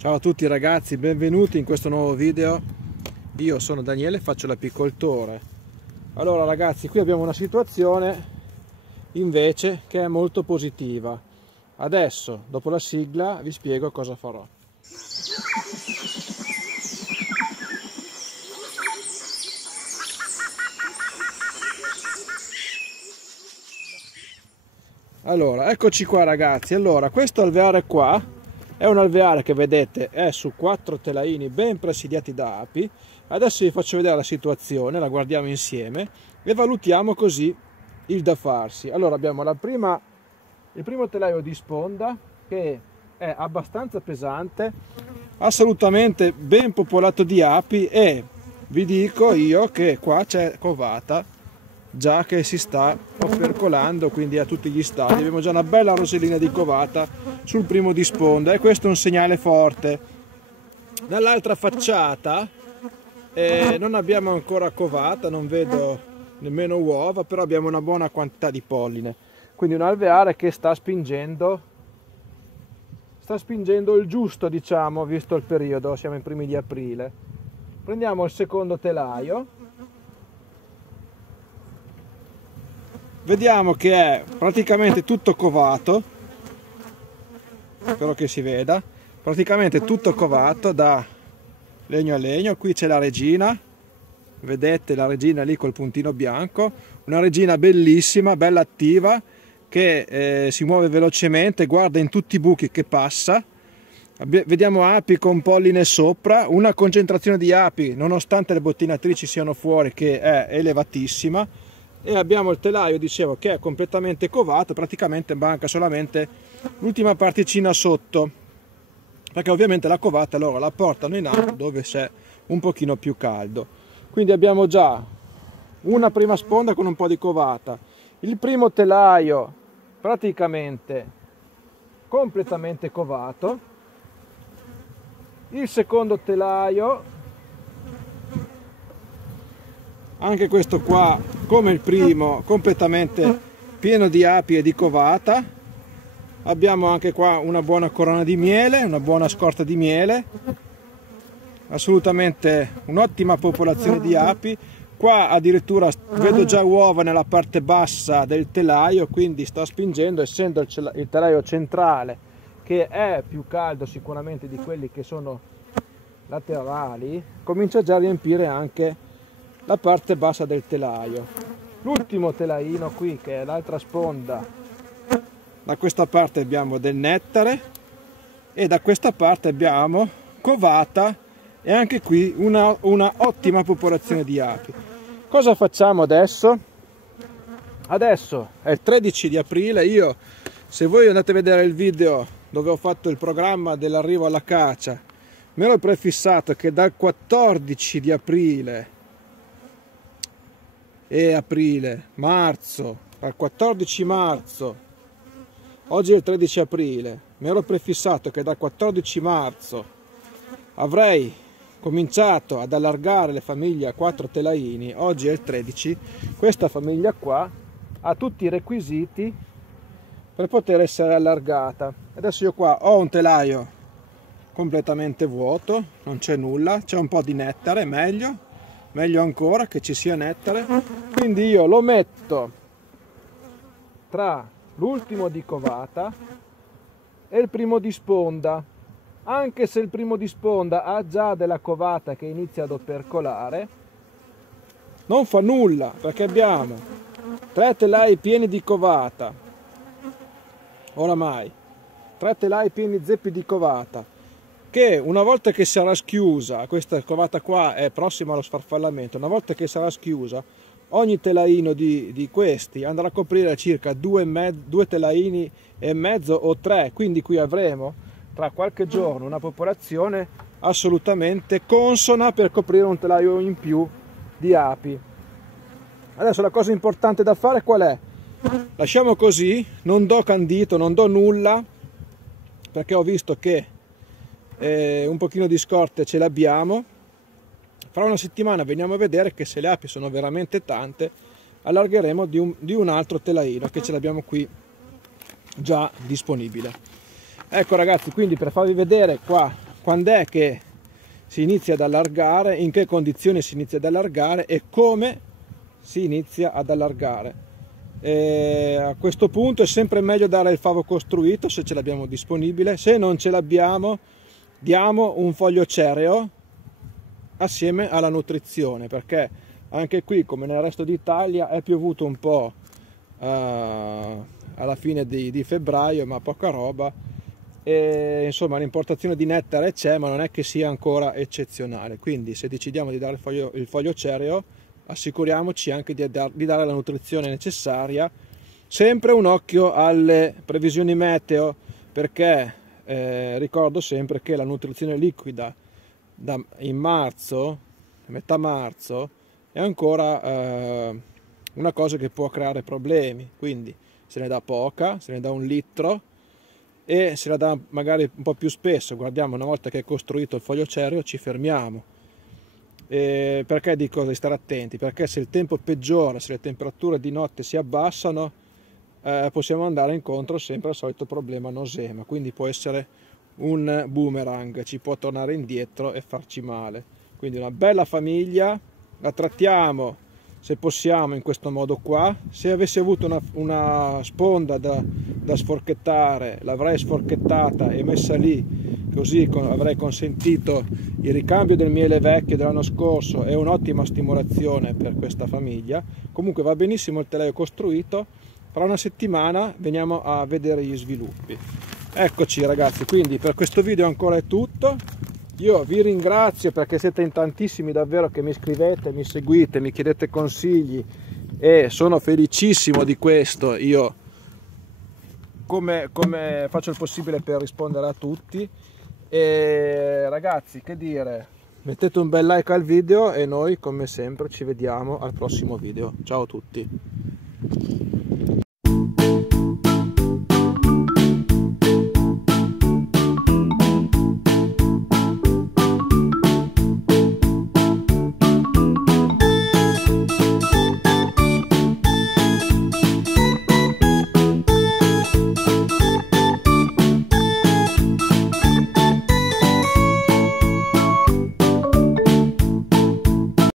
Ciao a tutti ragazzi, benvenuti in questo nuovo video. Io sono Daniele, faccio l'apicoltore. Allora ragazzi, qui abbiamo una situazione invece che è molto positiva. Adesso, dopo la sigla, vi spiego cosa farò. Allora, eccoci qua ragazzi. Allora, questo alveare qua è un alveare che vedete è su 4 telaini ben presidiati da api. Adesso vi faccio vedere la situazione, la guardiamo insieme e valutiamo così il da farsi. Allora abbiamo il primo telaio di sponda che è abbastanza pesante, assolutamente ben popolato di api, e vi dico io che qua c'è covata già che si sta opercolando, quindi a tutti gli stati abbiamo già una bella rosellina di covata sul primo di sponda, e questo è un segnale forte. Dall'altra facciata non abbiamo ancora covata, non vedo nemmeno uova, però abbiamo una buona quantità di polline, quindi un alveare che sta spingendo il giusto, diciamo, visto il periodo, siamo in primi di aprile. Prendiamo il secondo telaio. Vediamo che è praticamente tutto covato, spero che si veda, praticamente tutto covato da legno a legno. Qui c'è la regina, vedete la regina lì col puntino bianco, una regina bellissima, bella attiva, che si muove velocemente, guarda in tutti i buchi che passa. Vediamo api con polline sopra, una concentrazione di api, nonostante le bottinatrici siano fuori, che è elevatissima. E abbiamo il telaio, dicevo, che è completamente covato, praticamente manca solamente l'ultima particina sotto, perché ovviamente la covata loro la portano in alto dove c'è un pochino più caldo. Quindi abbiamo già una prima sponda con un po' di covata, il primo telaio praticamente completamente covato, il secondo telaio anche questo qua come il primo completamente pieno di api e di covata. Abbiamo anche qua una buona corona di miele, una buona scorta di miele, assolutamente un'ottima popolazione di api. Qua addirittura vedo già uova nella parte bassa del telaio, quindi sta spingendo, essendo il telaio centrale che è più caldo sicuramente di quelli che sono laterali, comincia già a riempire anche la parte bassa del telaio. L'ultimo telaino qui, che è l'altra sponda, da questa parte abbiamo del nettare e da questa parte abbiamo covata, e anche qui una ottima popolazione di api. Cosa facciamo adesso? Adesso è il 13 di aprile. Io, se voi andate a vedere il video dove ho fatto il programma dell'arrivo alla caccia, me l'ho prefissato che dal 14 di aprile marzo, al 14 marzo, oggi è il 13 aprile, mi ero prefissato che dal 14 marzo avrei cominciato ad allargare le famiglie a 4 telaini. Oggi è il 13, questa famiglia qua ha tutti i requisiti per poter essere allargata. Adesso io qua ho un telaio completamente vuoto, non c'è nulla, c'è un po' di nettare, meglio ancora che ci sia nettare, quindi io lo metto tra l'ultimo di covata e il primo di sponda. Anche se il primo di sponda ha già della covata che inizia ad opercolare, non fa nulla, perché abbiamo 3 telai pieni di covata, oramai 3 telai pieni zeppi di covata, che una volta che sarà schiusa, questa covata qua è prossima allo sfarfallamento, una volta che sarà schiusa, ogni telaino di questi andrà a coprire circa 2 telaini e mezzo o 3, quindi qui avremo tra qualche giorno una popolazione assolutamente consona per coprire un telaio in più di api. Adesso la cosa importante da fare qual è? Lasciamo così, non do candito, non do nulla, perché ho visto che un pochino di scorte ce l'abbiamo. Fra una settimana veniamo a vedere che se le api sono veramente tante, allargheremo di un altro telaino che ce l'abbiamo qui già disponibile. Ecco ragazzi, quindi per farvi vedere qua quando è che si inizia ad allargare, in che condizioni si inizia ad allargare e come si inizia ad allargare. A questo punto è sempre meglio dare il favo costruito se ce l'abbiamo disponibile. Se non ce l'abbiamo, diamo un foglio cereo assieme alla nutrizione, perché anche qui, come nel resto d'Italia, è piovuto un po' alla fine di febbraio, ma poca roba, e insomma l'importazione di nettare c'è, ma non è che sia ancora eccezionale. Quindi se decidiamo di dare il foglio cereo, assicuriamoci anche di dare la nutrizione necessaria. Sempre un occhio alle previsioni meteo, perché ricordo sempre che la nutrizione liquida in marzo, metà marzo, è ancora una cosa che può creare problemi. Quindi se ne dà poca, se ne dà 1 litro, e se la dà magari un po' più spesso. Guardiamo, una volta che è costruito il foglio cereo ci fermiamo. Perché dico di stare attenti? Perché se il tempo peggiora, se le temperature di notte si abbassano, possiamo andare incontro sempre al solito problema nosema, quindi può essere un boomerang, ci può tornare indietro e farci male. Quindi una bella famiglia, la trattiamo se possiamo in questo modo qua. Se avessi avuto una sponda da sforchettare, l'avrei sforchettata e messa lì, così avrei consentito il ricambio del miele vecchio dell'anno scorso e un'ottima stimolazione per questa famiglia. Comunque va benissimo il telaio costruito. Fra una settimana veniamo a vedere gli sviluppi. Eccoci ragazzi, quindi per questo video ancora è tutto. Io vi ringrazio perché siete in tantissimi davvero che mi scrivete, mi seguite, mi chiedete consigli, e sono felicissimo di questo. Io come faccio il possibile per rispondere a tutti. E ragazzi, che dire, mettete un bel like al video e noi come sempre ci vediamo al prossimo video. Ciao a tutti.